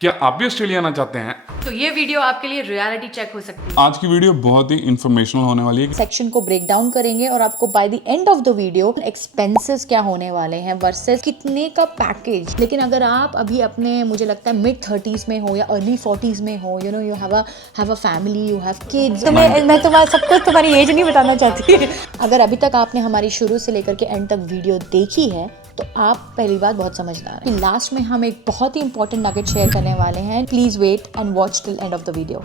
क्या आप भी ऑस्ट्रेलिया आना चाहते हैं? तो ये वीडियो आपके लिए रियलिटी चेक हो सकती है। आज की वीडियो बहुत ही इंफॉर्मेशनल होने वाली है। सेक्शन को ब्रेक डाउन करेंगे और आपको by the end of the video expenses क्या होने वाले हैं वर्सेस कितने का पैकेज। लेकिन अगर आप अभी अपने मुझे लगता है मिड 30s में हो या अर्ली 40s में हो, you know you have a family, you have kids, तो मैं तुम्हारा सब कुछ तुम्हारी एज नहीं बताना चाहती। अगर अभी तक आपने हमारी शुरू से लेकर के एंड तक वीडियो देखी है तो आप पहली बात बहुत समझदार हैं। लास्ट में हम एक बहुत ही इंपॉर्टेंट नगेट शेयर करने वाले हैं। Please wait and watch till end of the video.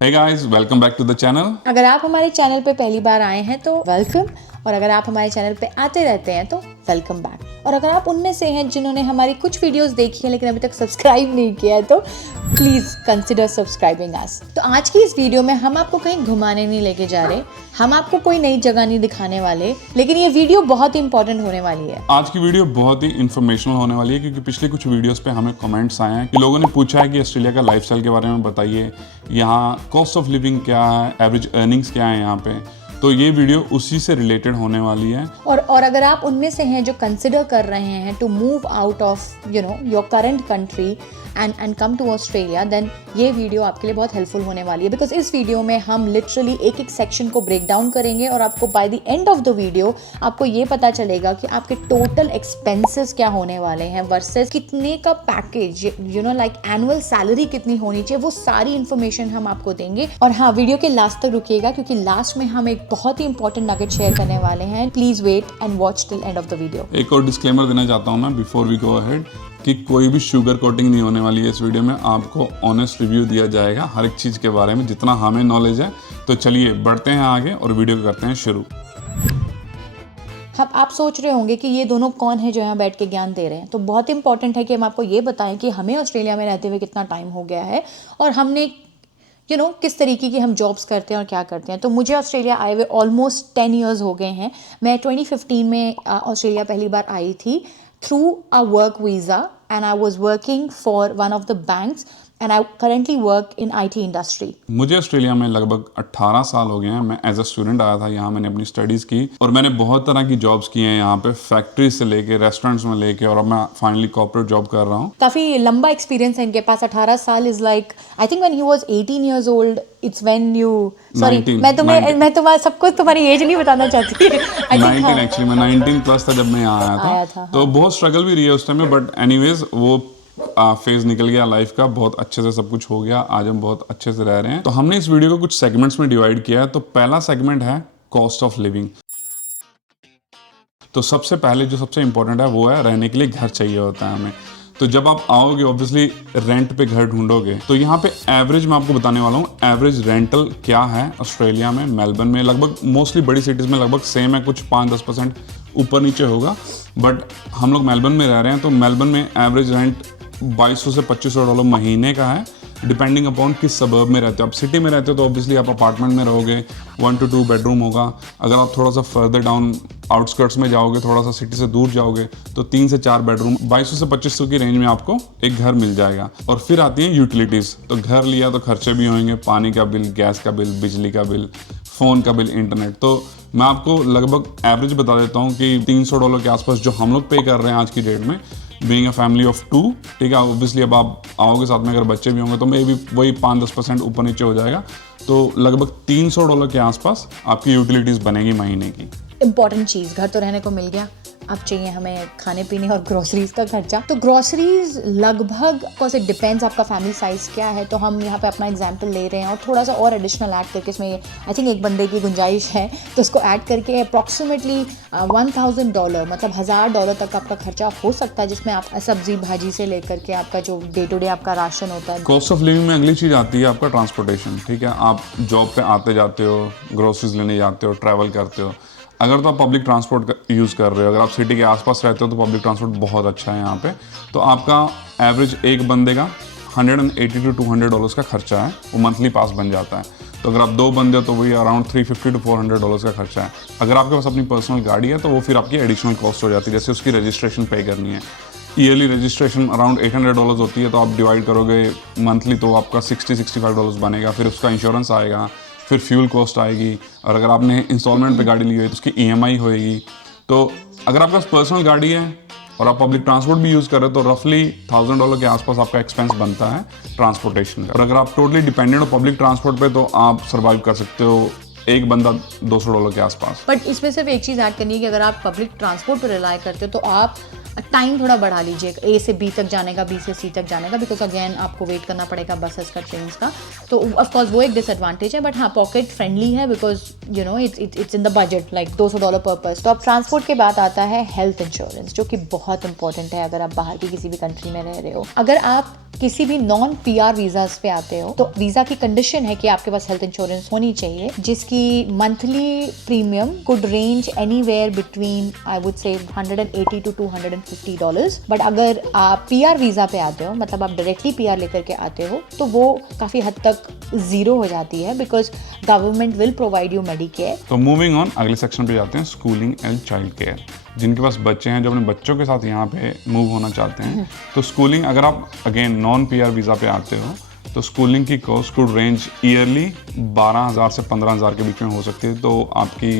Hey guys, welcome back to the channel. अगर आप हमारे चैनल पे पहली बार आए हैं तो वेलकम, और अगर आप हमारे चैनल पे आते रहते हैं तो वेलकम बैक। और अगर आप उनमें से हैं जिन्होंने हमारी कुछ वीडियोस देखी हैं लेकिन अभी तक सब्सक्राइब नहीं किया है तो प्लीज़ कंसिडर सब्सक्राइबिंग अस। तो आज की इस वीडियो में हम आपको कहीं घुमाने नहीं लेके जा रहे, हम आपको कोई नई जगह नहीं दिखाने वाले, लेकिन ये वीडियो बहुत ही इंपॉर्टेंट होने वाली है। आज की वीडियो बहुत ही इंफॉर्मेशनल होने वाली है क्योंकि पिछले कुछ वीडियोस पे हमें कमेंट्स आए हैं कि लोगों ने पूछा है कि ऑस्ट्रेलिया का लाइफस्टाइल के बारे में बताइए, यहाँ कॉस्ट ऑफ लिविंग क्या है, एवरेज अर्निंग्स क्या है यहाँ पे। तो ये वीडियो उसी से रिलेटेड होने वाली है। और अगर आप उनमें से हैं जो कंसिडर कर रहे हैं to move out of your current country and come to Australia, then ये वीडियो आपके लिए बहुत हेल्पफुल होने वाली है। बिकॉज इस वीडियो में हम लिटरली एक एक सेक्शन को ब्रेक डाउन करेंगे और आपको by the end of the video आपको ये पता चलेगा कि आपके टोटल एक्सपेंसेस क्या होने वाले हैं वर्सेस कितने का पैकेज, लाइक एनुअल सैलरी कितनी होनी चाहिए, वो सारी इन्फॉर्मेशन हम आपको देंगे। और हाँ, वीडियो के लास्ट तक रुकिएगा क्योंकि लास्ट में हम एक बहुत ही इंपॉर्टेंट नगेट शेयर करने वाले हैं। Please wait and watch till end of the video. एक और डिस्क्लेमर देना चाहता हूँ मैं बिफोर वी गो अहेड कि कोई भी शुगर कोटिंग नहीं होने वाली है इस वीडियो में। आपको ऑनेस्ट रिव्यू दिया जाएगा हर एक चीज़ के बारे में जितना हमें नॉलेज है। तो चलिए बढ़ते हैं आगे और वीडियो को करते हैं शुरू। अब आप सोच रहे होंगे कि ये दोनों कौन है जो यहाँ बैठ के ज्ञान दे रहे हैं। तो बहुत इंपॉर्टेंट है कि हम आपको ये बताएं कि हमें ऑस्ट्रेलिया में रहते हुए कितना टाइम हो गया है और हमने किस तरीके की हम जॉब्स करते हैं और क्या करते हैं। तो मुझे ऑस्ट्रेलिया आए हुए ऑलमोस्ट 10 ईयर्स हो गए हैं। मैं 2015 में ऑस्ट्रेलिया पहली बार आई थी through a work visa and I was working for one of the banks and I currently work in IT industry. मुझे ऑस्ट्रेलिया में लगभग 18 साल हो गए हैं। मैं एज अ स्टूडेंट आया था यहाँ, मैंने अपनी स्टडीज़ की और मैंने बहुत तरह की जॉब्स की हैं यहाँ पे, फैक्ट्री से लेके रेस्टोरेंट्स में लेके, और अब मैं फाइनली कॉर्पोरेट जॉब कर रहा हूँ। काफ़ी लंबा एक्सपीरियंस है इनके पास। 18 साल is like I think when he was 18 years old, it's when you sorry 19, मैं तुम्हारा सब कुछ तुम्हारी एज नहीं बताना चाहती। 19 एक्चुअली, मैं 19 प्लस था जब मैं यहाँ आया था। तो बहुत स्ट्रगल भी रही है उस टाइम में, बट एनीवेज वो फेज निकल गया लाइफ का, बहुत अच्छे से सब कुछ हो गया। आज हम बहुत अच्छे से रह रहे हैं। तो हमने इस वीडियो को कुछ सेगमेंट्स में डिवाइड किया है। तो पहला सेगमेंट है कॉस्ट ऑफ लिविंग। तो सबसे पहले जो सबसे इंपॉर्टेंट है वो है रहने के लिए घर चाहिए होता है हमें। तो जब आप आओगे ऑब्वियसली रेंट पे घर ढूंढोगे। तो यहाँ पे एवरेज मैं आपको बताने वाला हूँ एवरेज रेंटल क्या है ऑस्ट्रेलिया में। मेलबर्न में लगभग मोस्टली बड़ी सिटीज़ में लगभग सेम है, कुछ 5-10% ऊपर नीचे होगा, बट हम लोग मेलबर्न में रह रहे हैं। तो मेलबर्न में एवरेज रेंट $2200 से $2500 महीने का है, डिपेंडिंग अपॉन किस सबर्ब में रहते हो। आप सिटी में रहते हो तो ऑब्वियसली आप अपार्टमेंट में रहोगे, 1 to 2 बेडरूम होगा। अगर आप थोड़ा सा फर्दर डाउन आउटस्कर्ट्स में जाओगे, थोड़ा सा सिटी से दूर जाओगे तो 3 से 4 बेडरूम 2200 से 2500 की रेंज में आपको एक घर मिल जाएगा। और फिर आती हैं यूटिलिटीज़। तो घर लिया तो खर्चे भी होंगे, पानी का बिल, गैस का बिल, बिजली का बिल, फ़ोन का बिल, इंटरनेट। तो मैं आपको लगभग एवरेज बता देता हूँ कि $300 के आसपास जो हम लोग पे कर रहे हैं आज की डेट में, बीइंग अ फैमिली ऑफ 2, ठीक है। ऑब्वियसली अब आप आओगे साथ में, अगर बच्चे भी होंगे तो मे भी वही 5-10% ऊपर नीचे हो जाएगा। तो लगभग $300 के आसपास आपकी यूटिलिटीज़ बनेगी महीने की। इंपॉर्टेंट चीज़, घर तो रहने को मिल गया, अब चाहिए हमें खाने पीने और ग्रोसरीज का खर्चा। तो ग्रोसरीज लगभग कोर्स इट डिपेंड्स आपका फैमिली साइज़ क्या है। तो हम यहाँ पे अपना एग्जांपल ले रहे हैं और थोड़ा सा और एडिशनल ऐड करके इसमें आई थिंक एक बंदे की गुंजाइश है तो उसको ऐड करके अप्रॉक्सीमेटली $1000 मतलब $1000 तक आपका खर्चा हो सकता है, जिसमें आप सब्जी भाजी से लेकर के आपका जो डे टू डे आपका राशन होता है। कॉस्ट ऑफ लिविंग में अगली चीज़ आती है आपका ट्रांसपोर्टेशन, ठीक है। आप जॉब पे आते जाते हो, ग्रोसरीज लेने जाते हो, ट्रैवल करते हो। अगर तो आप पब्लिक ट्रांसपोर्ट यूज़ कर रहे हो, अगर आप सिटी के आसपास रहते हो तो पब्लिक ट्रांसपोर्ट बहुत अच्छा है यहाँ पे। तो आपका एवरेज एक बंदे का $180 to $200 का खर्चा है, वो मंथली पास बन जाता है। तो अगर आप 2 बंदे हो तो वही अराउंड $350 to $400 का खर्चा है। अगर आपके पास अपनी पर्सनल गाड़ी है तो वो फिर आपकी एडिशनल कॉस्ट हो जाती है, जैसे उसकी रजिस्ट्रेशन पे करनी है। ईयरली रजिस्ट्रेशन अराउंड $800 होती है, तो आप डिवाइड करोगे मंथली तो आपका $60-65 बनेगा। फिर उसका इंश्योरेंस आएगा, फिर फ्यूल कॉस्ट आएगी, और अगर आपने इंस्टॉलमेंट पे गाड़ी ली हुई है तो उसकी EMI होएगी। तो अगर आपके पास पर्सनल गाड़ी है और आप पब्लिक ट्रांसपोर्ट भी यूज़ कर रहे हो तो रफली $1000 के आसपास आपका एक्सपेंस बनता है ट्रांसपोर्टेशन का। और अगर आप टोटली डिपेंडेंट हो पब्लिक ट्रांसपोर्ट पे तो आप सर्वाइव कर सकते हो एक बंदा $200 के आसपास। बट इसमें सिर्फ एक चीज़ ऐड करनी है कि अगर आप पब्लिक ट्रांसपोर्ट पर रिलाई करते हो तो आप टाइम थोड़ा बढ़ा लीजिए A से B तक जाने का, B से C तक जाने का, बिकॉज अगेन आपको वेट करना पड़ेगा बसेस का, ट्रेन का। तो ऑफकोर्स वो एक डिसएडवांटेज है, बट हाँ पॉकेट फ्रेंडली है because you know it's in the budget like $200 पर पर्सन। तो अब ट्रांसपोर्ट के बाद आता है हेल्थ इंश्योरेंस, जो कि बहुत इंपॉर्टेंट है अगर आप बाहर की किसी भी कंट्री में रह रहे हो। अगर आप किसी भी नॉन PR वीज़ाज पे आते हो तो वीज़ा की कंडीशन है कि आपके पास हेल्थ इंश्योरेंस होनी चाहिए, जिसकी monthly premium could range anywhere between I would say $180 to $250। But अगर आप PR वीज़ा पे आते हो, मतलब आप डायरेक्टली PR लेकर के आते हो, तो वो काफ़ी हद तक ज़ीरो हो जाती है because government will provide you Medicare. तो मूविंग ऑन, अगले सेक्शन पे जाते हैं, स्कूलिंग एंड चाइल्ड केयर। जिनके पास बच्चे हैं जो अपने बच्चों के साथ यहाँ पे मूव होना चाहते हैं, तो स्कूलिंग अगर आप अगेन नॉन PR वीज़ा पे आते हो तो स्कूलिंग की कॉस्ट कुड रेंज ईयरली 12,000 से 15,000 के बीच में हो सकती है। तो आपकी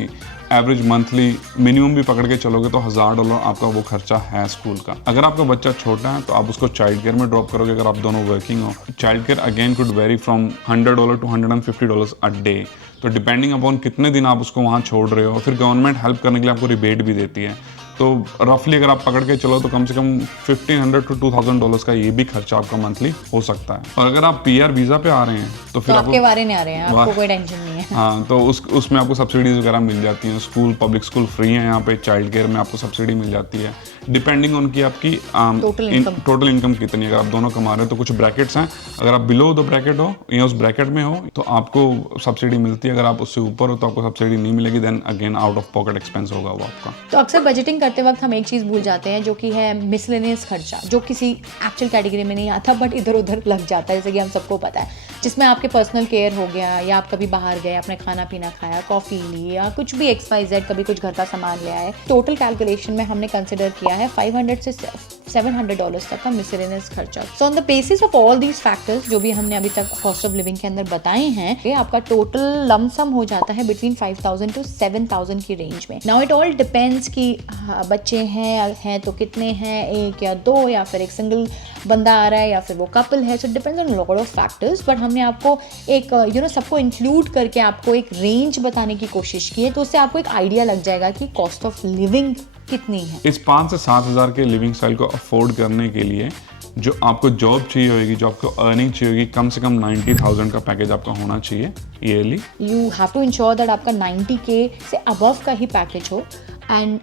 एवरेज मंथली मिनिमम भी पकड़ के चलोगे तो $1,000 आपका वो खर्चा है स्कूल का। अगर आपका बच्चा छोटा है तो आप उसको चाइल्ड केयर में ड्रॉप करोगे अगर आप दोनों वर्किंग हो। Child care again could very from $100 to $150 a day. तो डिपेंडिंग अपॉन कितने दिन आप उसको वहाँ छोड़ रहे हो, फिर गवर्नमेंट हेल्प करने के लिए आपको रिबेट भी देती है। तो रफली अगर आप पकड़ के चलो तो कम से कम $1,500 to $2,000 का ये भी खर्चा आपका मंथली हो सकता है। और अगर आप PR वीज़ा पे आ रहे हैं तो फिर आपके बारे में आ रहे हैं, आपको कोई टेंशन नहीं है। हाँ, तो उसमें आपको सब्सिडीज वगैरह मिल जाती हैं। स्कूल, पब्लिक स्कूल फ्री हैं यहाँ पे। चाइल्ड केयर में आपको सब्सिडी मिल जाती है डिपेंडिंग ऑन की आपकी टोटल इनकम कितनी है। अगर आप दोनों कमा रहे हो तो कुछ ब्रैकेट्स हैं, अगर आप बिलो द ब्रैकेट हो या उस ब्रैकेट में हो तो आपको सब्सिडी मिलती है। अगर आप उससे ऊपर हो तो आपको सब्सिडी नहीं मिलेगी, then again out of pocket expense होगा वो आपका। तो अक्सर बजटिंग करते वक्त हम एक चीज़ भूल जाते हैं जो कि है मिसलेनियस खर्चा, जो किसी एक्चुअल कैटेगरी में नहीं आता बट इधर उधर लग जाता है, जैसे कि हम सबको पता है, जिसमें आपके पर्सनल केयर हो गया, या आप कभी बाहर गए, आपने खाना पीना खाया, कॉफ़ी ली, या कुछ भी XYZ, कभी कुछ घर का सामान ले आए। टोटल कैलकुलेशन में हमने कंसिडर किया है $500 से $700 तक का मिसलेनियस खर्चा। So on the basis of all these factors जो भी हमने अभी तक कॉस्ट ऑफ लिविंग के अंदर बताए हैं, ये आपका टोटल लमसम हो जाता है बिटवीन 5,000 to 7,000 की रेंज में। नाउ इट ऑल डिपेंड्स कि बच्चे हैं तो कितने हैं, एक या दो, या फिर एक सिंगल बंदा आ रहा है, या फिर वो कपल है। So depends on lot of factors, but हमने आपको एक सबको इंक्लूड करके आपको एक रेंज बताने की कोशिश की है, तो उससे आपको एक आइडिया लग जाएगा कि कॉस्ट ऑफ लिविंग कितनी है। इस 5 से 7 हज़ार के लिविंग स्टाइल को अफोर्ड करने के लिए जो आपको जॉब चाहिए होगी, जो आपको अर्निंग चाहिए होगी, कम से कम 90,000 का पैकेज आपका होना चाहिए yearly. You have to ensure that आपका 90K से अबव का ही पैकेज हो। And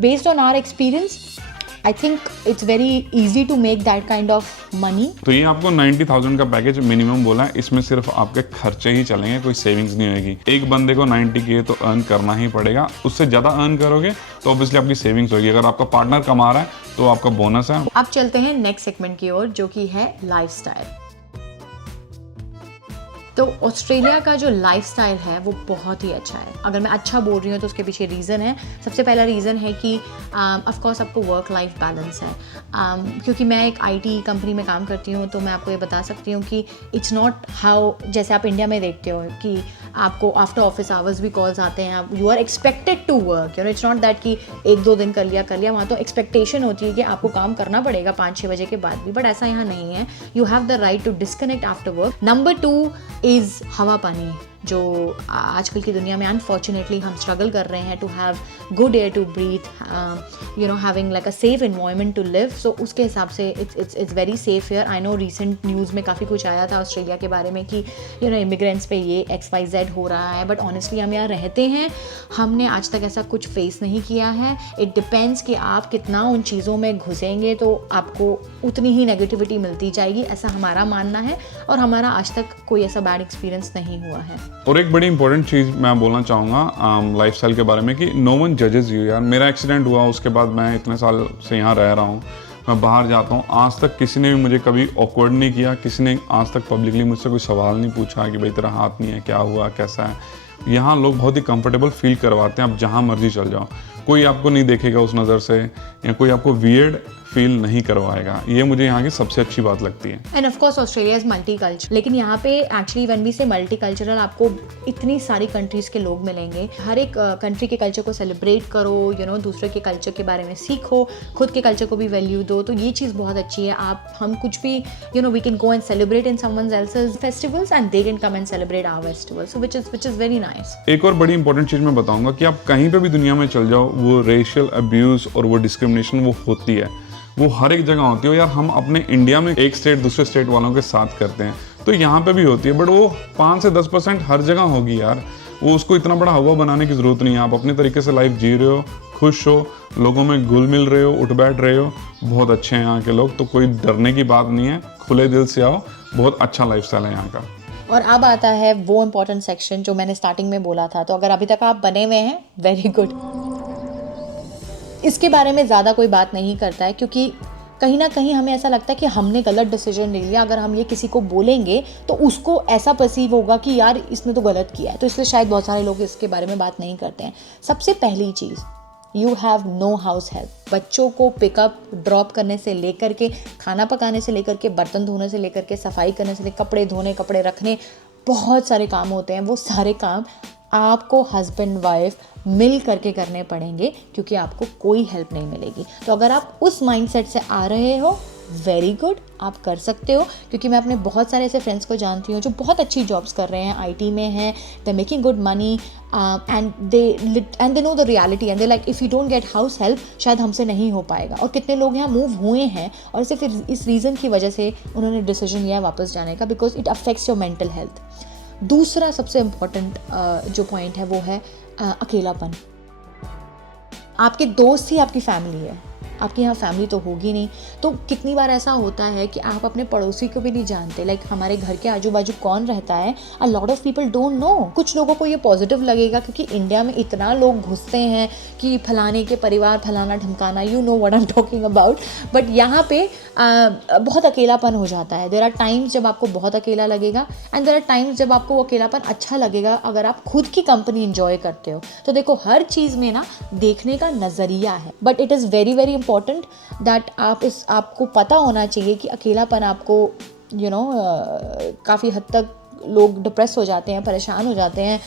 based on our experience I think it's very easy to make that kind of money. तो ये आपको 90,000 का पैकेज मिनिमम बोला है, इसमें सिर्फ आपके खर्चे ही चलेंगे, कोई सेविंग्स नहीं होगी। एक बंदे को 90K तो अर्न करना ही पड़ेगा, उससे ज़्यादा अर्न करोगे तो ऑब्वियसली आपकी सेविंग्स होगी। अगर आपका पार्टनर कमा रहा है तो आपका बोनस है। अब चलते हैं नेक्स्ट सेगमेंट की ओर, जो कि है लाइफस्टाइल। तो ऑस्ट्रेलिया का जो लाइफस्टाइल है वो बहुत ही अच्छा है। अगर मैं अच्छा बोल रही हूँ तो उसके पीछे रीज़न है। सबसे पहला रीज़न है कि ऑफ कोर्स आपको वर्क लाइफ बैलेंस है। क्योंकि मैं एक IT कंपनी में काम करती हूँ तो मैं आपको ये बता सकती हूँ कि इट्स नॉट हाउ जैसे आप इंडिया में देखते हो कि आपको आफ्टर ऑफिस आवर्स भी कॉल्स आते हैं, you are expected to work, it's not that कि 1-2 दिन कर लिया। वहाँ तो एक्सपेक्टेशन होती है कि आपको काम करना पड़ेगा 5-6 बजे के बाद भी, बट ऐसा यहाँ नहीं है। You have the right to disconnect after work. Number 2 is हवा पानी, जो आजकल की दुनिया में अनफॉर्चुनेटली हम स्ट्रगल कर रहे हैं to have good air to breathe, having like a safe environment to live. So उसके हिसाब से it's very safe here. I know recent news में काफ़ी कुछ आया था ऑस्ट्रेलिया के बारे में कि इमिग्रेंट्स पे ये XYZ हो रहा है, बट ऑनेस्टली हम यहाँ रहते हैं, हमने आज तक ऐसा कुछ फेस नहीं किया है। इट डिपेंड्स कि आप कितना उन चीज़ों में घुसेंगे तो आपको उतनी ही नेगेटिविटी मिलती जाएगी, ऐसा हमारा मानना है, और हमारा आज तक कोई ऐसा बैड एक्सपीरियंस नहीं हुआ है। और एक बड़ी इंपॉर्टेंट चीज़ मैं बोलना चाहूँगा लाइफस्टाइल के बारे में कि नो वन जजेस यू। यार मेरा एक्सीडेंट हुआ, उसके बाद मैं इतने साल से यहाँ रह रहा हूँ, मैं बाहर जाता हूँ, आज तक किसी ने भी मुझे कभी ऑकवर्ड नहीं किया, किसी ने आज तक पब्लिकली मुझसे कोई सवाल नहीं पूछा कि भाई तेरा हाथ नहीं है, क्या हुआ, कैसा है। यहाँ लोग बहुत ही कंफर्टेबल फील करवाते हैं, आप जहाँ मर्जी चल जाओ, कोई आपको नहीं देखेगा उस नज़र से, या कोई आपको वियर्ड फील नहीं करवाएगा। ये मुझे यहाँ की सबसे अच्छी बात लगती है। End of course Australia is multi culture, लेकिन यहाँ पे एक्चुअली व्हेन वी से मल्टी कल्चरल, आपको इतनी सारी कंट्रीज के लोग मिलेंगे। हर एक कंट्री के कल्चर को सेलिब्रेट करो, दूसरे के कल्चर के बारे में सीखो, खुद के कल्चर को भी वैल्यू दो। तो ये चीज़ बहुत अच्छी है। हम कुछ भी we can go and celebrate in someone else's festivals and they can come and celebrate our festival, so which is very nice. एक और बड़ी इंपॉर्टेंट चीज़ मैं बताऊंगा कि आप कहीं पे भी दुनिया में चल जाओ, वो रेशियल अब्यूज़ और वो डिस्क्रिमिनेशन वो होती है, वो हर एक जगह होती है। यार हम अपने इंडिया में एक स्टेट दूसरे स्टेट वालों के साथ करते हैं, तो यहाँ पे भी होती है, बट वो 5 से 10% हर जगह होगी यार। वो उसको इतना बड़ा हवा बनाने की ज़रूरत नहीं है। आप अपने तरीके से लाइफ जी रहे हो, खुश हो, लोगों में घुल मिल रहे हो, उठ बैठ रहे हो, बहुत अच्छे हैं यहाँ के लोग, तो कोई डरने की बात नहीं है। खुले दिल से आओ, बहुत अच्छा लाइफस्टाइल है यहाँ का। और अब आता है वो इम्पोर्टेंट सेक्शन जो मैंने स्टार्टिंग में बोला था। तो अगर अभी तक आप बने हुए हैं, वेरी गुड। इसके बारे में ज़्यादा कोई बात नहीं करता है, क्योंकि कहीं ना कहीं हमें ऐसा लगता है कि हमने गलत डिसीजन ले लिया। अगर हम ये किसी को बोलेंगे तो उसको ऐसा परसीव होगा कि यार इसने तो गलत किया है, तो इसलिए शायद बहुत सारे लोग इसके बारे में बात नहीं करते हैं। सबसे पहली चीज़, you have no house help. बच्चों को पिकअप ड्रॉप करने से लेकर के, खाना पकाने से लेकर के, बर्तन धोने से लेकर के, सफाई करने से लेकर, कपड़े धोने, कपड़े रखने, बहुत सारे काम होते हैं। वो सारे काम आपको हस्बैंड वाइफ मिल करके करने पड़ेंगे, क्योंकि आपको कोई हेल्प नहीं मिलेगी। तो अगर आप उस माइंडसेट से आ रहे हो, वेरी गुड, आप कर सकते हो। क्योंकि मैं अपने बहुत सारे ऐसे फ्रेंड्स को जानती हूँ जो बहुत अच्छी जॉब्स कर रहे हैं, आईटी में हैं, they making good money and they know the reality and they like if you don't get house help शायद हमसे नहीं हो पाएगा। और कितने लोग यहाँ मूव हुए हैं और सिर्फ इस रीज़न की वजह से उन्होंने डिसीजन लिया है वापस जाने का, because it affects your mental health. दूसरा सबसे इम्पॉर्टेंट जो पॉइंट है वो है अकेलापन। आपके दोस्त ही आपकी फैमिली है, आपकी यहाँ फैमिली तो होगी नहीं। तो कितनी बार ऐसा होता है कि आप अपने पड़ोसी को भी नहीं जानते, लाइक हमारे घर के आजू बाजू कौन रहता है, a lot of people don't know. कुछ लोगों को ये पॉजिटिव लगेगा क्योंकि इंडिया में इतना लोग घुसते हैं कि फलाने के परिवार, फलाना ढमकाना, you know what I am talking about. But यहाँ पे बहुत अकेलापन हो जाता है। देयर आर टाइम्स जब आपको बहुत अकेला लगेगा एंड देयर आर टाइम्स जब आपको वो अकेलापन अच्छा लगेगा अगर आप खुद की कंपनी इंजॉय करते हो। तो देखो, हर चीज़ में ना देखने का नज़रिया है, but it is very very important that आपको पता होना चाहिए कि अकेलापन आपको काफ़ी हद तक लोग डिप्रेस हो जाते हैं, परेशान हो जाते हैं,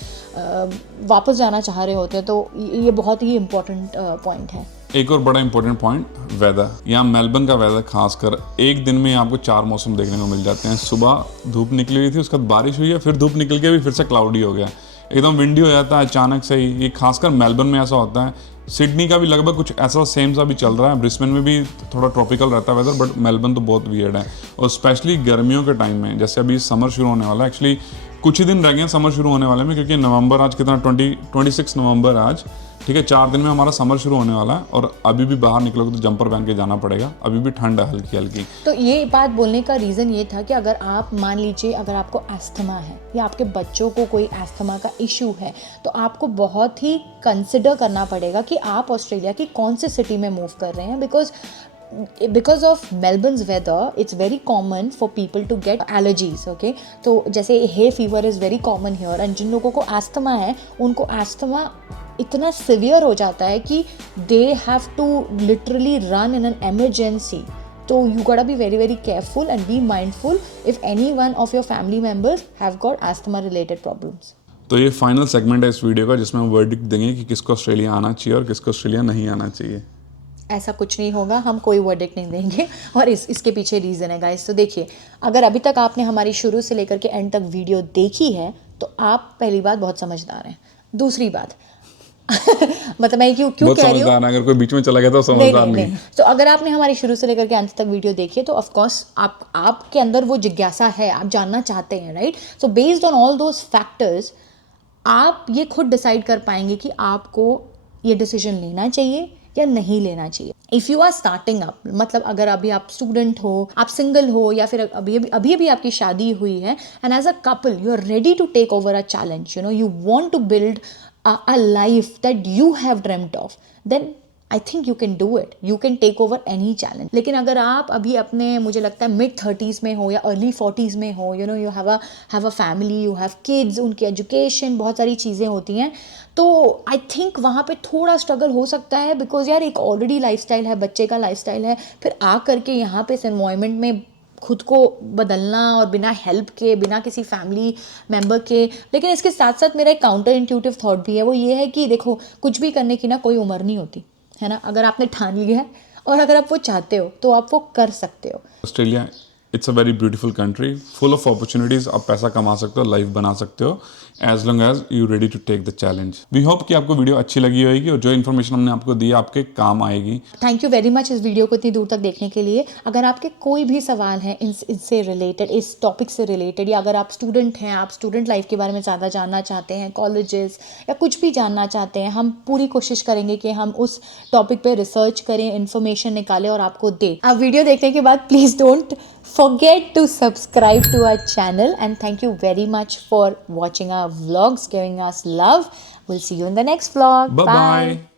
वापस जाना चाह रहे होते हैं। तो ये बहुत ही इम्पोर्टेंट पॉइंट है। एक और बड़ा इंपॉर्टेंट पॉइंट, वेदर। यहाँ मेलबर्न का वेदर खासकर एक दिन में आपको 4 मौसम देखने को मिल जाते हैं। सुबह धूप निकली हुई थी, उसके बाद बारिश हुई है, फिर धूप निकल के भी फिर से क्लाउडी हो गया, एकदम विंडी हो जाता है अचानक से ही। ये खासकर मेलबर्न में ऐसा होता है। सिडनी का भी लगभग कुछ ऐसा सेम सा भी चल रहा है। ब्रिस्बेन में भी थोड़ा ट्रॉपिकल रहता है वेदर, बट मेलबर्न तो बहुत वियर्ड है। और स्पेशली गर्मियों के टाइम में, जैसे अभी समर शुरू होने वाला है, एक्चुअली कुछ ही दिन रह गए समर शुरू होने वाले में, क्योंकि नवंबर आज कितना 26 नवंबर आज, ठीक है, 4 दिन में हमारा समर शुरू होने वाला है। और अभी भी बाहर निकलोगे तो जंपर पहन के जाना पड़ेगा, अभी भी ठंड है हल्की हल्की। तो ये बात बोलने का रीज़न ये था कि अगर आप मान लीजिए अगर आपको एस्थमा है या आपके बच्चों को कोई एस्थमा का इशू है, तो आपको बहुत ही कंसिडर करना पड़ेगा कि आप ऑस्ट्रेलिया की कौन सी सिटी में मूव कर रहे हैं। because of Melbourne's weather, it's very common for people to get allergies, okay? तो जैसे hay fever is very common here, and जिन लोगों को asthma है उनको asthma इतना severe हो जाता है कि they have to literally run in an emergency. So you gotta be very very careful and be mindful if any one of your family members have got asthma related problems. तो ये final segment है इस video का, जिसमें हम verdict देंगे कि किसको ऑस्ट्रेलिया आना चाहिए और किसको ऑस्ट्रेलिया नहीं आना चाहिए। ऐसा कुछ नहीं होगा, हम कोई वर्डिक्ट नहीं देंगे और इसके पीछे रीज़न है गाइस। तो देखिए, अगर अभी तक आपने हमारी शुरू से लेकर के एंड तक वीडियो देखी है तो आप पहली बात बहुत समझदार हैं। दूसरी बात मतलब मैं क्यों कह रही हूँ, अगर कोई बीच में चला गया तो समझदार नहीं। तो अगर आपने हमारी शुरू से लेकर के अंत तक वीडियो देखी है तो ऑफ कोर्स आपके अंदर वो जिज्ञासा है, आप जानना चाहते हैं, right? So based on all those factors आप ये खुद डिसाइड कर पाएंगे कि आपको ये डिसीजन लेना चाहिए या नहीं लेना चाहिए। If you are starting up, मतलब अगर अभी आप स्टूडेंट हो, आप सिंगल हो, या फिर अभी आपकी शादी हुई है and as a couple you are ready to take over a challenge, you want to build a life that you have dreamt of, then I think you can do it, you can take over any challenge. लेकिन अगर आप अभी अपने मुझे लगता है mid-30s में हो या अर्ली 40s में हो, you know you have a family, you have kids, उनकी एजुकेशन, बहुत सारी चीज़ें होती हैं, तो आई थिंक वहाँ पे थोड़ा स्ट्रगल हो सकता है. बिकॉज यार एक ऑलरेडी लाइफस्टाइल है, बच्चे का लाइफस्टाइल है, फिर आ करके यहाँ पे इस एनवायरनमेंट में खुद को बदलना और बिना हेल्प के, बिना किसी फैमिली मेम्बर के. लेकिन इसके साथ साथ मेरा एक काउंटर इंट्यूटिव थॉट भी है, वो ये है कि देखो कुछ भी करने की ना कोई उम्र नहीं होती है ना. अगर आपने ठान लिया है और अगर आप वो चाहते हो तो आप वो कर सकते हो. Australia it's a very beautiful country, full of opportunities. आप पैसा कमा सकते हो, लाइफ बना सकते हो, as long as you ready to take the challenge. We hope कि आपको वीडियो अच्छी लगी होगी और जो इन्फॉर्मेशन हमने आपको दी आपके काम आएगी. थैंक यू वेरी मच इस वीडियो को इतनी दूर तक देखने के लिए. अगर आपके कोई भी सवाल हैं इससे रिलेटेड, इस टॉपिक से रिलेटेड, या अगर आप स्टूडेंट हैं, आप स्टूडेंट लाइफ के बारे में ज़्यादा जानना चाहते हैं, कॉलेजेस या कुछ भी जानना चाहते हैं, हम पूरी कोशिश करेंगे कि हम उस टॉपिक पे रिसर्च करें, इन्फॉर्मेशन निकालें और आपको दें. आप वीडियो देखने के बाद please don't forget to subscribe to our channel, and thank you very much for watching our vlogs, giving us love. We'll see you in the next vlog. Bye bye.